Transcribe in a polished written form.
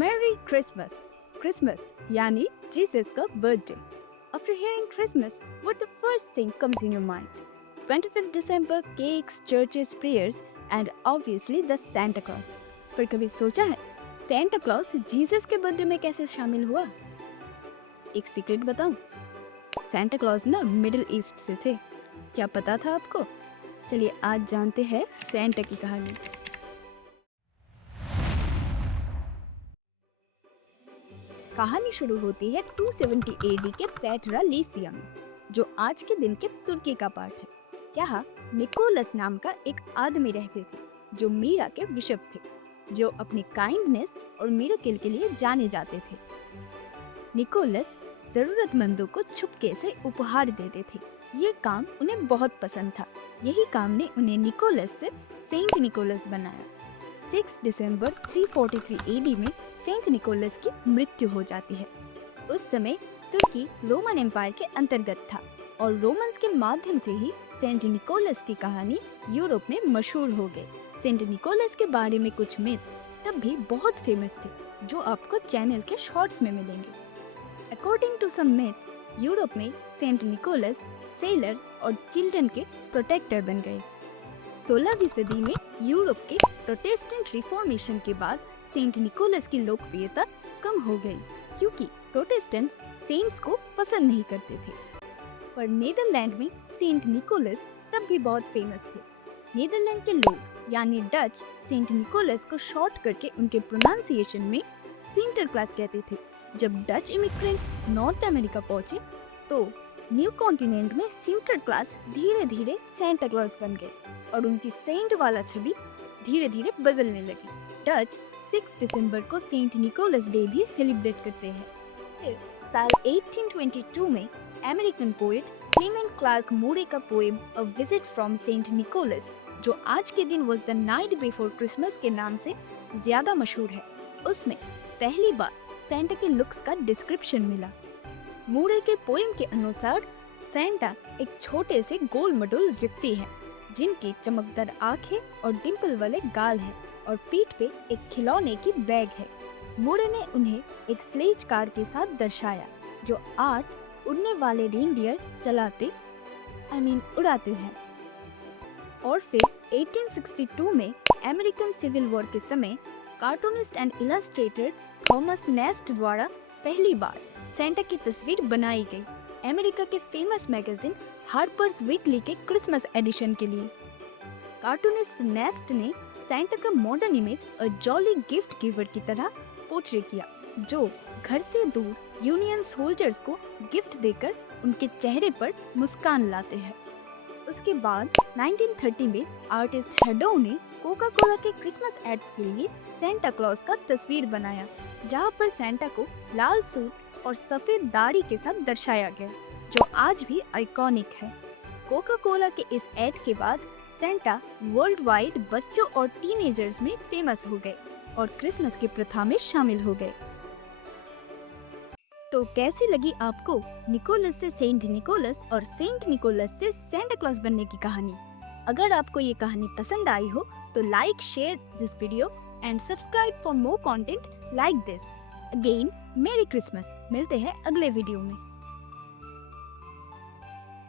Merry Christmas. Christmas यानी Jesus का birthday. After hearing Christmas, what the first thing comes in your mind? 25th December, cakes, churches, prayers, and obviously the Santa Claus. पर कभी सोचा है Santa Claus Jesus के birthday में कैसे शामिल हुआ? एक सीक्रेट बताऊं? Santa Claus ना मिडिल ईस्ट से थे. क्या पता था आपको? चलिए आज जानते हैं Santa की कहानी. कहानी शुरू होती है 270 AD के पेट्रा लीसिया में, जो आज के दिन के तुर्की का पार्ट है. यहाँ निकोलस नाम का एक आदमी रहते थे, जो मीरा के बिशप थे, जो अपनी काइंडनेस और मिरेकल के लिए जाने जाते थे. निकोलस जरूरतमंदों को छुपके से उपहार देते थे. ये काम उन्हें बहुत पसंद था. यही काम ने उन्हें निकोलस से सेंट निकोलस बनाया. 6 दिसंबर 343 AD में सेंट निकोलस की मृत्यु हो जाती है. उस समय तुर्की रोमन एम्पायर के अंतर्गत था और रोमन्स के माध्यम से ही सेंट निकोलस की कहानी यूरोप में मशहूर हो गई. सेंट निकोलस के बारे में कुछ मिथ तब भी बहुत फेमस थे, जो आपको चैनल के शॉर्ट्स में मिलेंगे. According to some myths, Europe में सेंट निकोलस सेलर्स और चिल्ड्रन के प्रोटेक्टर बन गए. 16वीं सदी में यूरोप के प्रोटेस्टेंट रिफॉर्मेशन के बाद सेंट निकोलस की लोकप्रियता कम हो गई, क्योंकि प्रोटेस्टेंट्स सेंट्स को पसंद नहीं करते थे. पर नीदरलैंड में सेंट निकोलस तब भी बहुत फेमस थे. नीदरलैंड के लोग यानी डच सेंट निकोलस को शॉर्ट करके उनके प्रोनाउंसिएशन में सिंटरक्लास कहते थे. जब डच इमिग्रेंट नॉर्थ अमेरिका पहुंचे तो न्यू कॉन्टिनेंट में सिंटरक्लास धीरे धीरे सेंटा क्लॉज बन गए और उनकी सेंट वाला छवि धीरे धीरे बदलने लगी. डच 6 दिसंबर को सेंट निकोलस डे भी सेलिब्रेट करते हैं. फिर साल 1822 में American poet Clement Clarke Moore का poem a visit from saint Nicholas, जो आज के दिन was the night before Christmas के नाम से ज्यादा मशहूर है, उसमें पहली बार सेंटा के लुक्स का डिस्क्रिप्शन मिला. मूरे के पोएम के अनुसार सेंटा एक छोटे से गोल मटोल व्यक्ति है, जिनकी चमकदार आंखें और डिंपल वाले गाल हैं और पीठ पे एक खिलौने की बैग है. मूरे ने उन्हें एक स्लेज कार के साथ दर्शाया, जो 8 उड़ने वाले रेनडियर चलाते उड़ाते हैं. और फिर 1862 में अमेरिकन सिविल वॉर के समय cartoonist and Illustrator Thomas nest द्वारा पहली बार सेंटा की तस्वीर बनाई गई, अमेरिका के फेमस मैगजीन हार्पर्स वीकली के क्रिसमस एडिशन के लिए. कार्टूनिस्ट नेस्ट ने सेंटा का मॉडर्न इमेज अ जॉली गिफ्ट गिवर की तरह पोर्ट्रे किया, जो घर से दूर यूनियन सोल्जर्स को गिफ्ट देकर उनके चेहरे पर मुस्कान लाते हैं. उसके बाद 1930 में आर्टिस्ट हेडो ने कोका कोला के क्रिसमस एड्स के लिए सेंटा क्लॉज का तस्वीर बनाया, जहां पर सेंटा को लाल सूट और सफेद दाढ़ी के साथ दर्शाया गया, जो आज भी आइकॉनिक है. कोका कोला के इस एड के बाद सेंटा वर्ल्ड वाइड बच्चों और टीनेजर्स में फेमस हो गए और क्रिसमस की प्रथा में शामिल हो गए. तो कैसी लगी आपको निकोलस से सेंट निकोलस और सेंट निकोलस से सेंटा क्लॉज बनने की कहानी? अगर आपको ये कहानी पसंद आई हो तो like, share this video and subscribe for more content like this. Again मेरी क्रिसमस. मिलते हैं अगले वीडियो में.